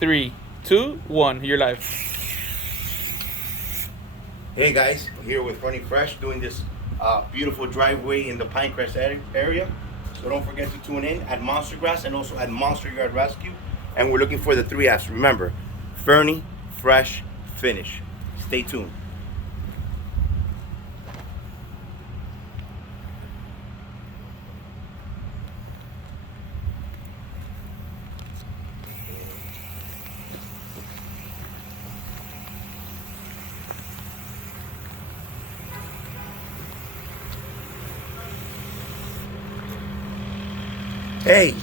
3, 2, 1. You're live. Hey guys, I'm here with Funny Fresh doing this beautiful driveway in the Pinecrest area. So don't forget to tune in at Monster Grass and also at Monster Yard Rescue. And we're looking for the 3 F's. Remember, Fernie, Fresh, Finish. Stay tuned. Hey.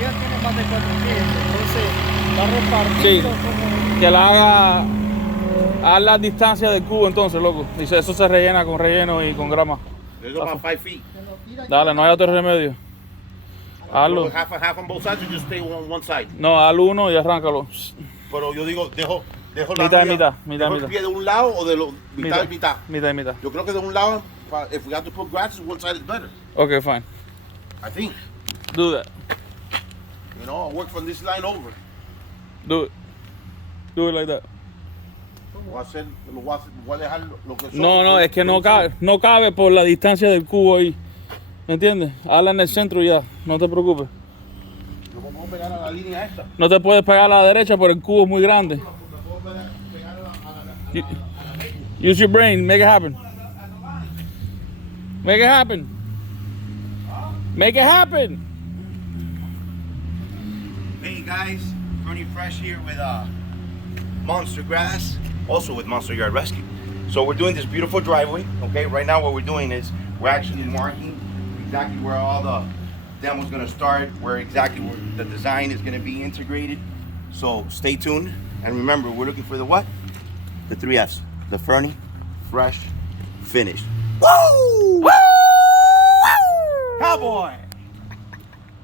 Ya tiene más de 400, entonces va repartido. Sí. Como... Que la haga a la distancia del cubo entonces, loco. Dice, eso se rellena con relleno y con grama. There's about 5 feet. Dale, no hay otro remedio. Hazlo. Half on both sides or just stay on one side. No, haz uno y arráncalo. Pero yo digo, dejo la Mitad y mía- mitad, dejo el pie de un lado o de mitad y mitad. Mitad y mitad. Yo creo que de un lado, if we have to put grasses, one side is better. Okay, fine. I think. Do that. You know, I'll work from this line over. Do it. Do it like that. Voy a dejar lo que son. No, es que no cabe por la distancia del cubo ahí. ¿Me entiendes? Hazla en el centro y ya. No te preocupes. Yo me puedo pegar a la línea esta. No te puedes pegar a la derecha porque el cubo es muy grande. Me puedo pegar a la Use your brain. Make it happen. Make it happen. Make it happen. Hey guys, Funny Fresh here with Monster Grass, also with Monster Yard Rescue. So we're doing this beautiful driveway, okay? Right now what we're doing is we're actually marking exactly where all the demo's gonna start, where the design is gonna be integrated. So stay tuned, and remember, we're looking for the what? The 3 F's. The Fernie, Fresh, Finish. Woo! Woo! Cowboy!